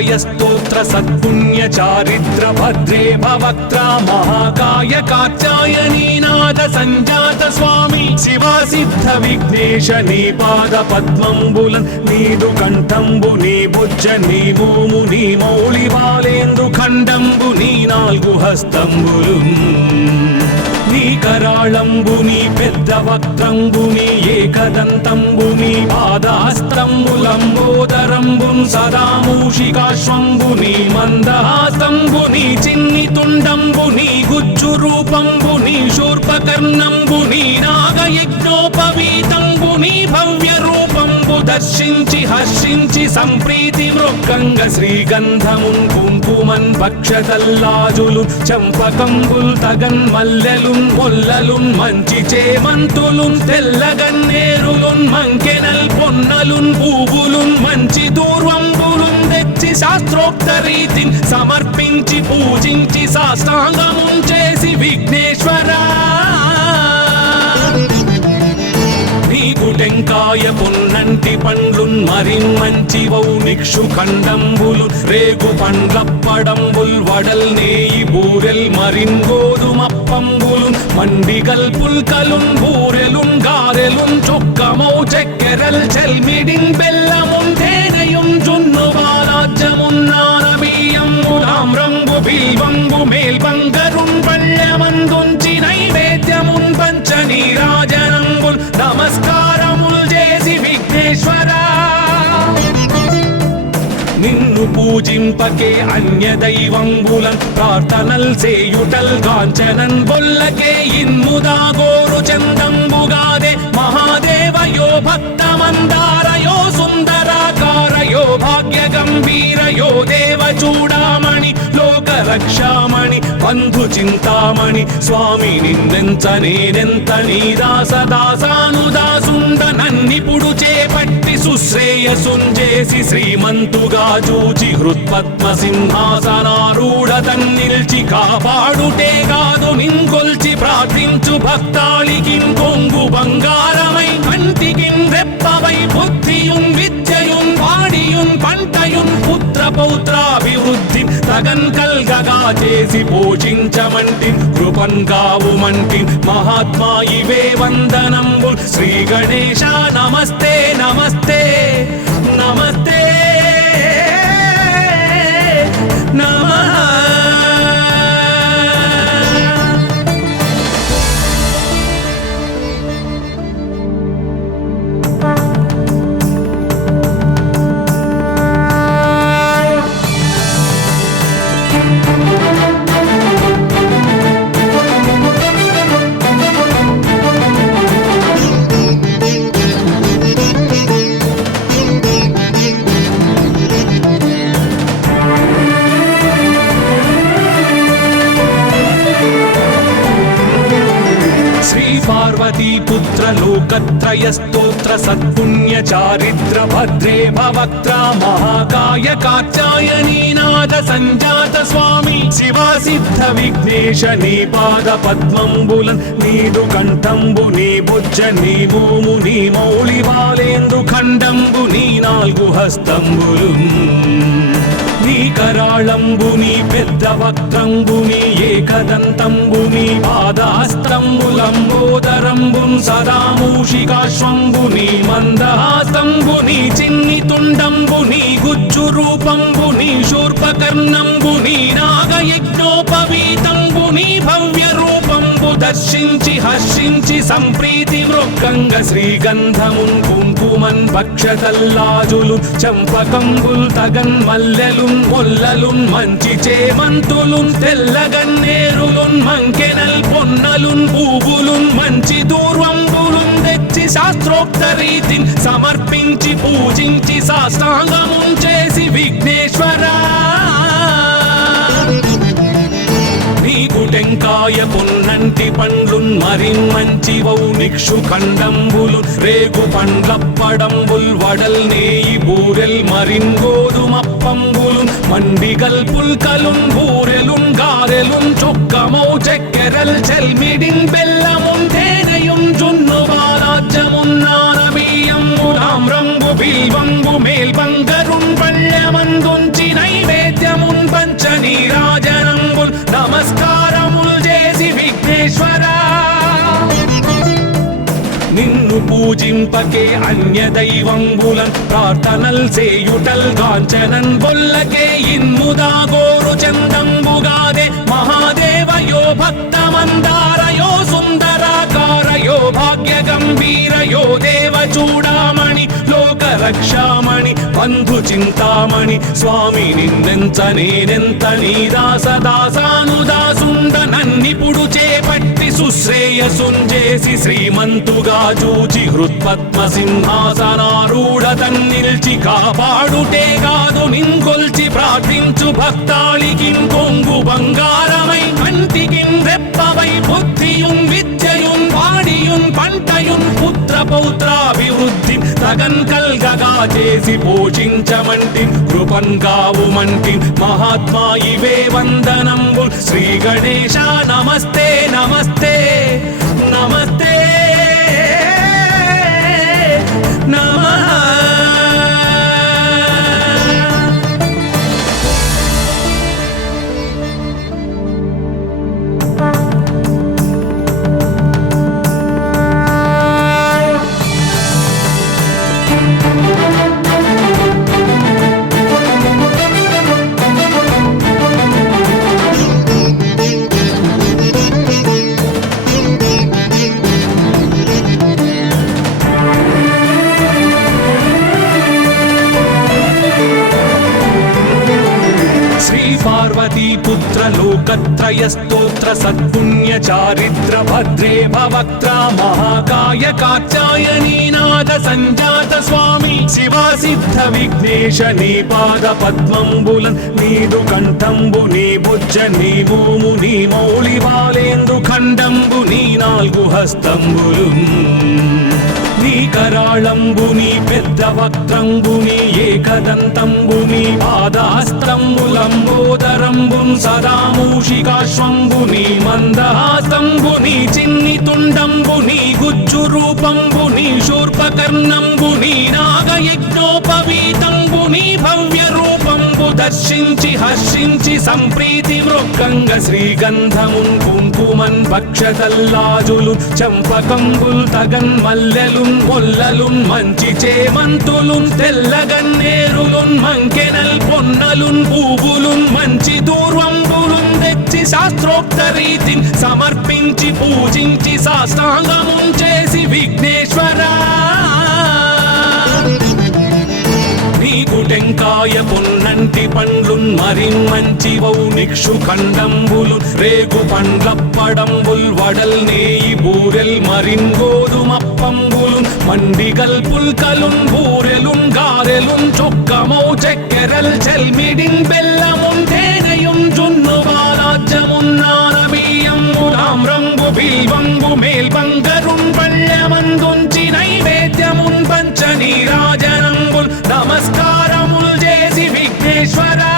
महात्रायस्तोत्र सत्पुण्य चारिद्र भद्रे भवक्त्रा महाकाय कात्यायनी नाद संजात स्वामी शिवा सिद्ध विघ्नेश नी पाद पद्मंबुलन नीदु कंठंबु नी भुज नी भूमु नी मौళి బాలేందు ఖండంబు నీ నాలుగు హస్తంబులు నీ కరాళంబు నీ పెద్ద వక్త్రంబు నీ ఏకదంతంబు నీ పాదహస్తంబులంబోదరంబున్ సదా మూషికాశ్వంబు నీ మందహాస్తంబు నీ చిన్ని తుండంబు నీ గుజ్జు రూపంబు నీ శూర్పకర్ణంబు నీ నాగయజ్ఞోపవీతంబు నీ భవ్య రూపంబు దర్శించి హర్షించి సంప్రీతి మృక్కంగ శ్రీగంధమున్ కుంకుమన్ భక్షతల్లాజులు చంపకంబుల్ తగన్ మల్లెలున్ మొల్లలున్ మంచి చేమంతులున్ తెల్లగన్నేరులున్ మంకెనల్ పొన్నలున్ పూవులున్ మంచి దూర్వంబులున్ తెచ్చి శాస్త్రోక్త రీతిని సమర్పించి పూజించి సాష్టాంగమున్ చేసి విఘ్నేశ్వరా నీకు టెంకాయ పొన్నంటి పండ్లున్ మరిన్ మంచి వౌ నిక్షు ఖండంబులు రేగు పండ్లప్పడంబుల్ వడల్ నేయి బూరెల్ మరిన్ గోధుమప్పంబులు మండిగల్ పుల్కలున్ బూరెలున్ గారెలున్ చొక్కమౌ చెక్కెరల్ చెల్మిడిన్ బెల్లమున్ తేనెయున్ జున్ను బాలాజ్యమున్ నానబియ్యంబులామ్రంబు బిల్వంబు మేల్బంగరున్ పళ్ళమందుంచి నైవేద్యమున్ పంచనీరాజనంబుల్ నమస్కారముల్ చేసి విఘ్నేశ్వరా నిన్ను పూజింపకే అన్య దైవంబులన్ ప్రార్థనల్ చేయుటల్ కాంచనన్ బొల్లకే ఇన్ముదా గోరు చందంబుగాదే మహాదేవయో భక్తమందారయో సుందరాకారయో భాగ్య గంభీరయో దేవ చూడామణి లోక రక్షామణి బంధు చింతామణి స్వామి నిన్నెంత నేనెంత నీ దాసదాసానుదాసుండ నన్నిపుడు చేపట్టి సుశ్రేయసుంజేసి శ్రీమంతుగా చూచి హృత్పద్మ సింహాసనారూఢ తన్నిల్చి కాపాడుటే కాదు నింకొల్చి ప్రార్థించు భక్తాళికిన్ కొంగు బంగారమై కంటికిన్ రెప్పవై బుద్ధియున్ విద్యయున్ వాడియున్ పంటయున్ పుత్ర పౌత్రాభివృద్ధి తగన్ కల్గగా చేసి పోషించమంటి కృపన్ కావుమంటి మహాత్మా ఇవే వందనంబు శ్రీ గణేశ నమస్తే నమస్తే నమస్తే నమః पुत्र लोकत्रय स्तोत्र सत्पुण्य चारिद्र भद्रे भवक्त्रा महाकाय कात्यायनी नाद संजात स्वामी शिवा सिद्ध विघ्नेश नी पाद पद्मंबुलन नीदु कंठंबु नी भुज नी भूमु नी मौళి బాలేందు ఖండంబు నీ నాలుగు హస్తంబులు నీ కరాళంబు నీ పెద్ద వక్త్రంబు నీ ఏకదంతంబు నీ పాదహస్తంబులంబోదరంబున్ సదా మూషికాశ్వంబు నీ మందహాస్తంబు నీ చిన్ని తుండంబు నీ గుజ్జు రూపంబు నీ శూర్పకర్ణంబు నీ నాగయజ్ఞోపవీతంబు నీ భవ్య రూపంబు దర్శించి హర్షించి సంప్రీతి మృక్కంగ శ్రీగంధమున్ కుంకుమన్ భక్షతల్లాజులు చంపకంబుల్ తగన్ మల్లెలున్ మొల్లలున్ మంచి చేమంతులున్ తెల్లగన్నేరులున్ మంకెనల్ పొన్నలున్ పూవులున్ మంచి దూర్వంబులున్ తెచ్చి శాస్త్రోక్త రీతిని సమర్పించి పూజించి సాష్టాంగమున్ చేసి విఘ్నేశ్వరా నీకు టెంకాయ పొన్నంటి పండ్లున్ మరిన్ మంచి వౌ నిక్షు ఖండంబులు రేగు పండ్లప్పడంబుల్ వడల్ నేయి బూరెల్ మరిన్ గోధుమప్పంబులు మండిగల్ పుల్కలున్ బూరెలున్ గారెలున్ చొక్కమౌ చెక్కెరల్ చెల్మిడిన్ బెల్లమున్ తేనెయున్ జున్ను బాలాజ్యమున్ నానబియ్యంబులామ్రంబు బిల్వంబు మేల్బంగరున్ పళ్ళమందుంచి నై పూజింపకే అన్య దైవంబులన్ ప్రార్థనల్ సేయుటల్ గాంచనన్ బొల్లకే ఇన్ముదా గోరు చందంబుగాదే మహాదేవయో భక్తమందారయో సుందరాకారయో భాగ్య గంభీరయో దేవ చూడామణి లోక రక్షామణి బంధు చింతామణి స్వామి నిన్నెంత నేనెంత నీ దాసదాసానుదాసుండ నన్నిపుడు చేపట్టి సుశ్రేయసుంజేసి శ్రీమంతుగా చూచి హృత్పద్మ సింహాసనారూఢ తన్నిల్చి కాపాడుటే కాదు నింకొల్చి ప్రార్థించు భక్తాళికి కొంగు బంగారమై కంటికిన్ రెప్పవై బుద్ధియున్ విద్యయున్ వాడియున్ పంటయున్ పుత్ర పౌత్రాభివృద్ధి తగన్ కల్గగా చేసి పోషించమంటి కృపన్ కావుమంటి మహాత్మా ఇవే వందనంబు శ్రీ గణేశ నమస్తే నమస్తే నమస్తే నమః. పార్వతీ పుత్ర లోకత్రయ స్తోత్ర సత్పుణ్య చారిత్ర భద్రే భవక్త్ర మహాకాయ కాత్యాయనీనాథ సంజాత స్వామి శివా సిద్ధ విఘ్నేశ నీ పాద పద్మంబులన్ నీదు కంఠంబు నీ బుజ్జ నీ భూము నీ మౌళి బాలేందు ఖండంబు నీ నాలుగు హస్తంబులు నీ కరాళంబుని పెద్ద వక్త్రంబుని ఏకదంతంబుని పాదాస్తంబులంబోదరంబున్ సదా మూషికాశ్వంబుని మందహాస్తంబుని చిన్ని తుండంబుని గుజ్జు రూపంబుని శూర్పకర్ణంబుని నాగయజ్ఞోపవీతంబుని భవ్య రూపంబు దర్శించి హర్షించి సంప్రీతి వృక్కంగ శ్రీగంధమున్ కుంకుమన్ భక్షతల్లాజులు చంపకంబుల్ తగన్ మల్లెలున్ మొల్లలున్ మంచి చేమంతులున్ తెల్లగన్నేరులున్ మంకెనల్ పొన్నలున్ పూవులున్ మంచి దూర్వంబులున్ తెచ్చి శాస్త్రోక్త రీతిని సమర్పించి పూజించి సాష్టాంగమున్ చేసి విఘ్నేశ్వరా నీకు టెంకాయ పొన్నంటి పండ్లున్ మరిన్ మంచి వౌ నిక్షు ఖండంబులు రేగు పండ్లప్పడంబుల్ వడల్ నేయి బూరెల్ మరిన్ గోధుమప్పంబులు మండిగల్ పుల్కలున్ బూరెలున్ గారెలున్ చొక్కమౌ చక్కెరల్ చెల్మిడిన్ బెల్లమున్ తేనెయున్ జున్ను బాలాజ్యమున్ నానబియ్యంబులాం రంగు బిల్వంబు మేల్బంగరున్ పళ్ళమందుంచి నైవేద్యమున్ పంచ నీరాజనంబుల్ నమస్కారముల్ చేసి విఘ్నేశ్వరా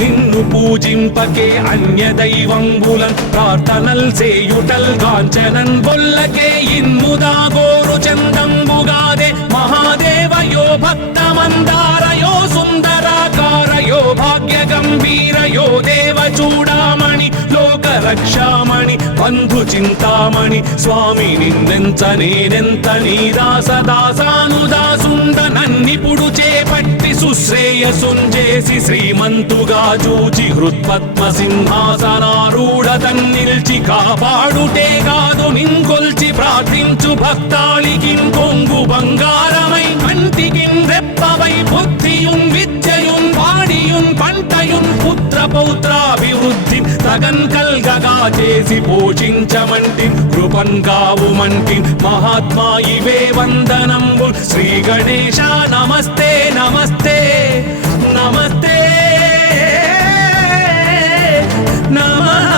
నిన్ను పూజింపకే అన్య దైవంబులన్ ప్రార్థనల్ సేయుటల్ గాంచనన్ బొల్లకే ఇన్ముదా గోరు చందంబుగాదే మహాదేవయో భక్తమందారయో సుందరాకారయో భాగ్య గంభీరయో దేవ చూడామణి లోక రక్షామణి బంధు చింతామణి స్వామి నిన్నెంత నేనెంత నీ దాసదాసానుదాసుండ నన్నిపుడు చేపట్టి సుశ్రేయసుంజేసి శ్రీమంతుగా చూచి హృత్పద్మ సింహాసనారూఢ తన్నిల్చి కాపాడుటే కాదు నింకొల్చి ప్రార్థించు భక్తాళికి కొంగు బంగారమై కంటికిన్ రెప్పవై బుద్ధియున్ విద్యయున్ వాడియున్ పంటయున్ పుత్ర పౌత్రాభివృద్ధి తగన్ కల్గగా చేసి పోషించమంటి కృపన్ కావుమంటి మహాత్మా ఇవే వందనంబు శ్రీ గణేశ నమస్తే నమస్తే నమస్తే నమః.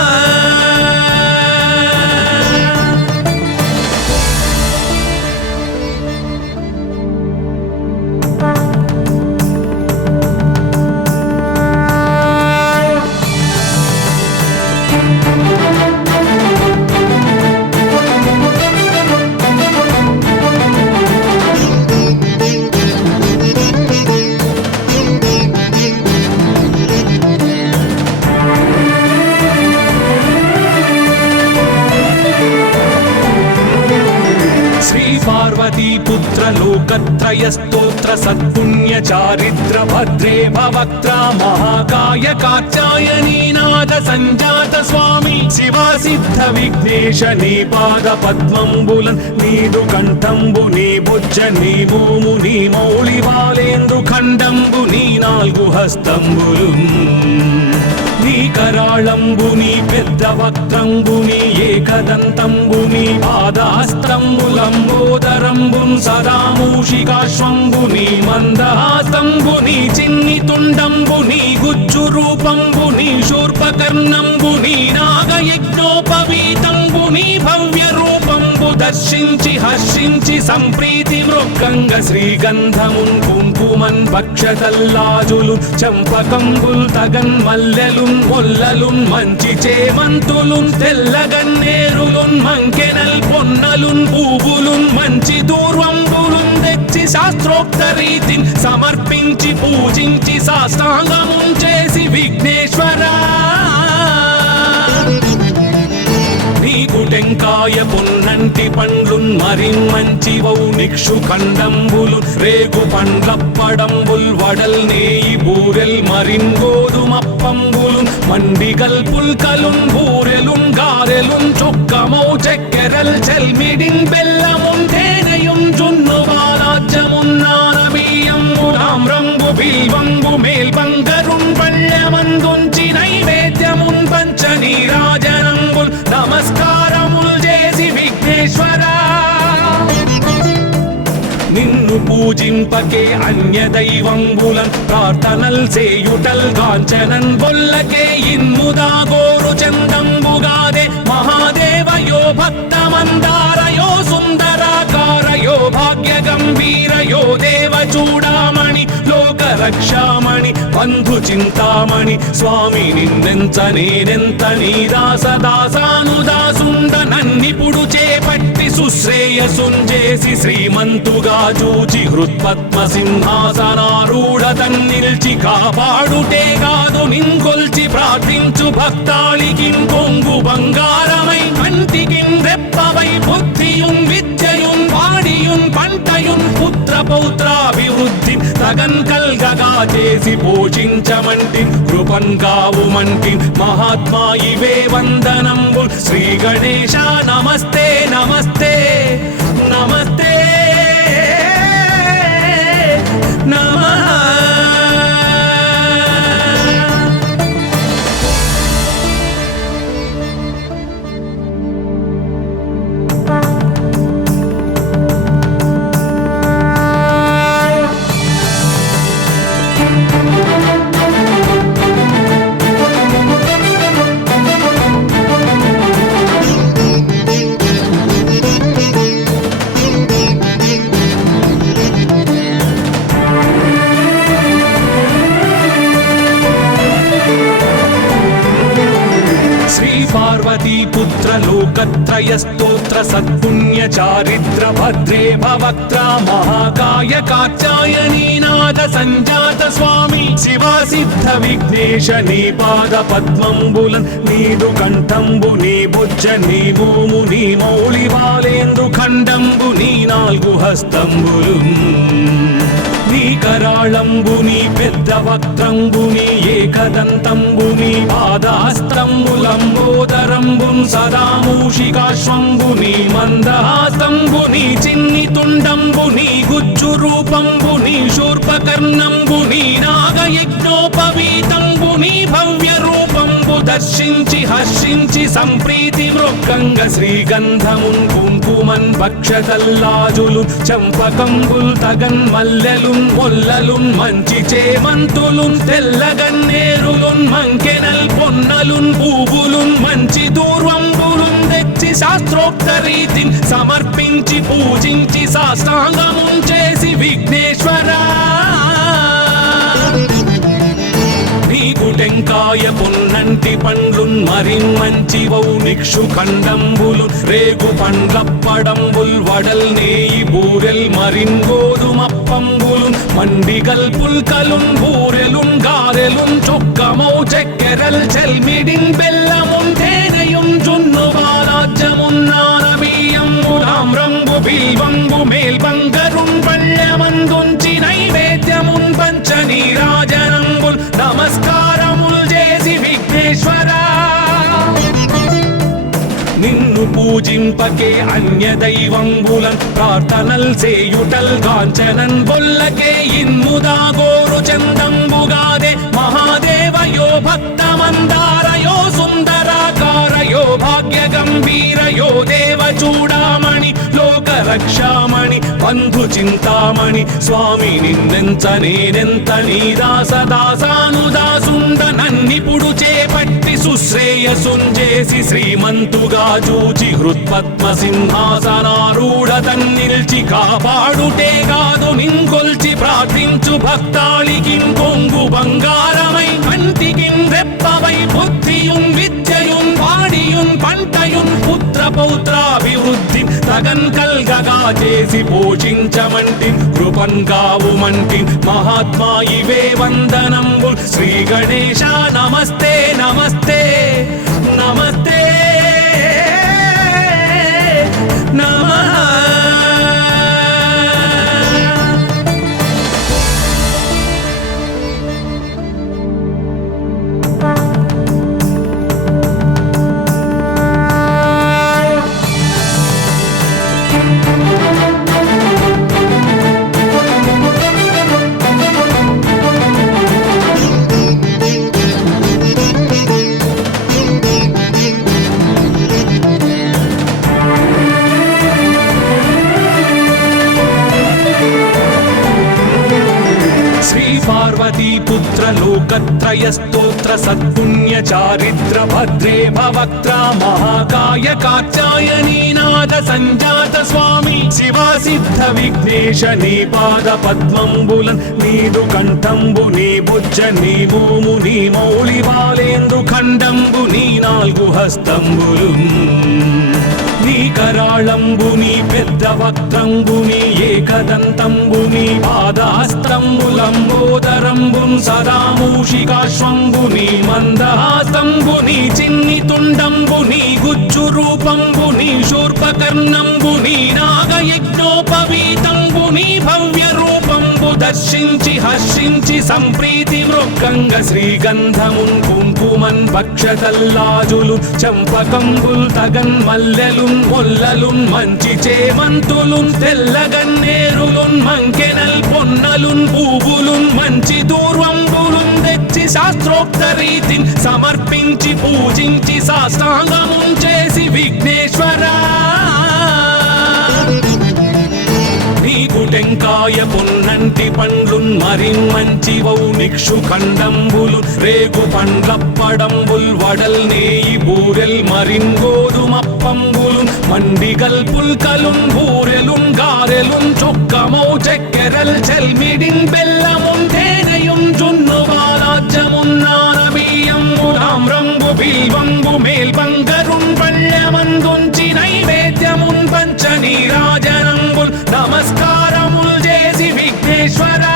लोकत्रयस्तोत्र सत्पुण्य चारिद्र भद्रे भवक्त्रा महाकाय कात्यायनी नाद संजात स्वामी शिवा सिद्ध विघ्नेश नी पाद पद्मंबुलन् नीदु कंठंबु नी भुज नी भूमु नी मौళి బాలేందు ఖండంబు నీ నాలుగు హస్తంబులున్ నీ కరాళంబు నీ పెద్ద వక్త్రంబు నీ ఏకదంతంబు నీ పాదహస్తంబులంబోదరంబున్ సదా మూషికాశ్వంబు నీ మందహాస్తంబు నీ చిన్ని తుండంబు నీ గుజ్జు రూపంబు నీ శూర్పకర్ణంబు నీ నాగయజ్ఞోపవీతంబు నీ భవ్య రూపంబు దర్శించి హర్షించి సంప్రీతి మృక్కంగ శ్రీగంధమున్ కుంకుమన్ భక్షతల్లాజులు చంపకంబుల్ తగన్ మల్లెలున్ మొల్లలున్ మంచి చేమంతులున్ తెల్లగన్నేరులున్ మంకెనల్ పొన్నలున్ పూవులున్ మంచి దూర్వంబులున్ తెచ్చి శాస్త్రోక్త రీతిని సమర్పించి పూజించి సాష్టాంగమున్ చేసి విఘ్నేశ్వరా నీకు టెంకాయ పొన్నంటి పండ్లున్ మరిన్మంచివౌ నిక్షు ఖండంబులు రేగు పండ్లప్పడంబుల్ వడల్ నేయి బూరెల్ మరిన్ గోధుమప్పంబులు మండిగల్ పుల్కలున్ బూరెలున్ గారెలున్ చొక్కమౌ చెక్కెరల్ చెల్మిడిన్ బెల్లమున్ తేనెయున్ జున్ను బాలాజ్యమున్ నానబియ్యంబులాం రంగు బిల్వంబు మేల్బంగరున్ పళ్ళమందుంచి నైవేద్యమున్ పంచ నీరాజనంబుల్ నమస్కారముల్ చేసి విఘ్నేశ్వరా నిన్ను పూజింపకే అన్య దైవంబులన్ ప్రార్థనల్ సేయుటల్ కాంచనన్ బొల్లకే ఇన్ముదా గోరు చందంబుగాదే మహాదేవయో భక్తమందారయో సుందరాకారయో భాగ్య గంభీరయో దేవ చూడామణి లోక రక్షామణి బంధు చింతామణి స్వామి నిన్నెంత నేనెంత నీ దాసదాసానుదాసుండ నన్నిపుడు చేపట్టి సుశ్రేయసుంజేసి శ్రీమంతుగా చూచి హృత్పద్మ సింహాసనారూఢ తన్నిల్చి కాపాడుటే కాదు నింకొల్చి ప్రార్థించు భక్తాళికిన్ కొంగు బంగారమై కంటికిన్ రెప్పవై బుద్ధియున్ విద్యయున్ వాడియున్ పంటయున్ పుత్ర పౌత్రాభివృద్ధి తగన్ కల్గగా చేసి పోషించమంటి కృపన్ కావుమంటి మహాత్మా ఇవే వందనంబు శ్రీ గణేశ నమస్తే నమస్తే నమస్తే నమః पुत्र लोकत्रय स्तोत्र सत्पुण्य चारिद्र भद्रे भवक्त्रा महाकाय कात्यायनी नाद संजात स्वामी शिवा सिद्ध विघ्नेश नी पाद पद्मंबुलन् नीदु कंठंबु नी भुज नी भूमु नी मौళి బాలేందు ఖండంబు నీ నాలుగు హస్తంబులున్ నీ కరాళంబు నీ పెద్ద వక్త్రంబు నీ ఏకదంతంబు నీ పాదహస్తంబులంబోదరంబున్ సదా మూషికాశ్వంబు నీ మందహాస్తంబు నీ చిన్ని తుండంబు నీ గుజ్జు రూపంబు నీ శూర్పకర్ణంబు నీ నాగయజ్ఞోపవీతంబు నీ భవ్య రూపంబు దర్శించి హర్షించి సంప్రీతి మృక్కంగ శ్రీగంధమున్ కుంకుమన్ భక్షతల్లాజులు చంపకంబుల్ తగన్ మల్లెలున్ మొల్లలున్ మంచి చేమంతులున్ తెల్లగన్నేరులున్ మంకెనల్ పొన్నలున్ పూవులున్ మంచి దూర్వంబులున్ తెచ్చి శాస్త్రోక్త రీతిని సమర్పించి పూజించి సాష్టాంగమున్ చేసి విఘ్నేశ్వరా నీకు టెంకాయ పొన్నంటి పండ్లున్ మరిన్మంచివౌ నిక్షు ఖండంబులు రేగు పండ్లప్పడంబుల్ వడల్ నేయి బూరెల్ మరిన్ గోధుమప్పంబులు మండిగల్ పుల్కలున్ బూరెలున్ గారెలున్ చొక్కమౌ చెక్కెరల్ చెల్మిడిన్ బెల్లమున్ తేనెయున్ జున్ను బాలాజ్యమున్ నానబియ్యంబులాం రంగు బిల్వంబు మేల్బంగరున్ పళ్ళె పూజింపకే అన్య దైవంబులన్ ప్రార్థనల్ సేయుటల్ కాంచనన్ బొల్లకే ఇన్ముదా గోరు చందంబుగాదే మహాదేవయో భక్తమందారయో సుందరాకారయో భాగ్య గంభీరయో దేవ చూడామణి లోక రక్షామణి బంధు చింతామణి స్వామి నిన్నెంత నేనెంత నీ దాసదాసానుదాసుండ నన్నిపుడు చేపట్టి సుశ్రేయసుంజేసి శ్రీమంతుగా చూచి హృత్పద్మ సింహాసనారూఢ తన్నిల్చి కాపాడుటే కాదు నింకొల్చి ప్రార్థించు భక్తాళికిం కొంగు బంగారమై కంటికిం రెప్పవై బుద్ధియున్ విద్యయున్ వాడియున్ పంటయున్ పుత్ర పౌత్రాభివృద్ధి తగన్ కల్గగా చేసి పోషించమంటి కృపన్ కావుమంటి మహాత్మా ఇవే వందనంబు శ్రీ గణేశ నమస్తే నమస్తే నమస్తే నమః. पुत्र लोकत्रय स्तोत्र सत्पुण्य चारित्र भद्रे भवक्त्रा महाकाय कात्यायनी नाद संजात स्वामी शिवा सिद्ध विघ्नेश नी पाद पद्मंबुलन् नीदु कंठंबु नी भुज नी भूमु नी मौळि बालेंद्रु खंडंबु नी नाल्गु हस्तंबुलुन् నీ కరాళంబు నీ పెద్ద వక్త్రంబు నీ ఏకదంతంబు నీ పాదహస్తంబులంబోదరంబున్ సదా మూషికాశ్వంబు నీ మందహాసంబు నీ చిన్ని తుండంబు నీ గుజ్జు రూపంబు నీ శూర్పకర్ణంబు నీ నాగయజ్ఞోపవీతంబు నీ భవ్య రూపంబు దర్శించి హర్షించి సంప్రీతి మృక్కంగ శ్రీగంధమున్ కుంకుమన్ భక్షతల్లాజులు చంపకంబుల్ తగన్ మల్లెలున్ మొల్లలున్ మంచి చేమంతులున్ తెల్లగన్నేరులున్ మంకెనల్ పొన్నలున్ పూవులున్ మంచి దూర్వంబులున్ తెచ్చి శాస్త్రోక్త రీతిని సమర్పించి పూజించి సాష్టాంగమున్ చేసి విఘ్నేశ్వరా నీకు టెంకాయ పొన్నంటి పండ్లున్ మరి మంచివౌ నిక్షు ఖండంబులు రేగు పండ్లప్పడంబుల్ వడల్ నేయి బూరెల్ మరిన్ గోధుమప్పంబులు మండిగల్ పుల్కలున్ బూరెలున్ గారెలున్ చొక్కమౌ చెక్కెరల్ చెల్మిడిన్ బెల్లమున్ తేనెయున్ జున్ను వారాజ్యమున్ నానబియ్యంబు తామ్రంబు బిల్వంబు మేల్బంగరున్ పళ్ళమందుంచి నైవేద్యమున్ పంచ నీరాజనంబుల్ నమస్కారముల్ చేసి విఘ్నేశ్వరా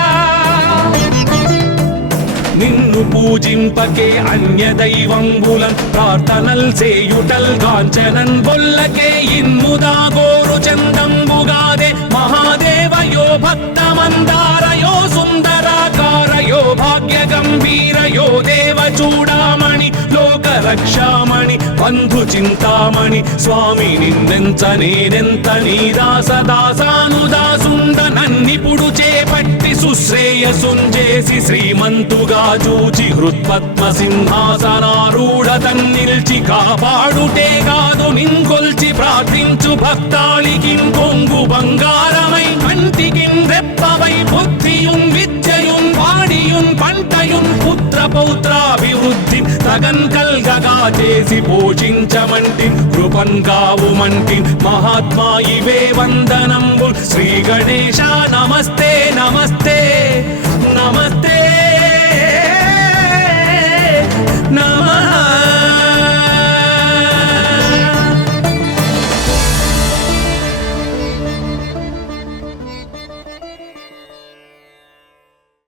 నిన్ను పూజింపకే అన్య దైవంబులన్ ప్రార్థనల్ సేయుటల్ కాంచనన్ బొల్లకే ఇన్ముదా గోరు చందంబుగాదే మహాదేవయో భక్తమందారయో సుందరాకారయో భాగ్య గంభీరయో దేవ చూడామణి లోక రక్షామణి బంధు చింతామణి స్వామి నిన్నెంత నేనెంత నీ దాసదాసానుదాసుండ నన్నిపుడు చేపట్టి సుశ్రేయసుంజేసి శ్రీమంతుగా చూచి హృత్పద్మ సింహాసనారూఢ తన్నిల్చి కాపాడుటే కాదు నింకొల్చి ప్రార్థించు భక్తాళికిం కొంగు బంగారమై కంటికిం రెప్పవై బుద్ధియున్ విద్యయున్ వాడియున్ పంటయున్ పుత్ర పౌత్రాభివృద్ధి తగన్ కల్గగా చేసి పోషించమంటి కృపన్ కావుమంటి మహాత్మా ఇవే వందనంబు శ్రీ గణేశ నమస్తే నమస్తే నమస్తే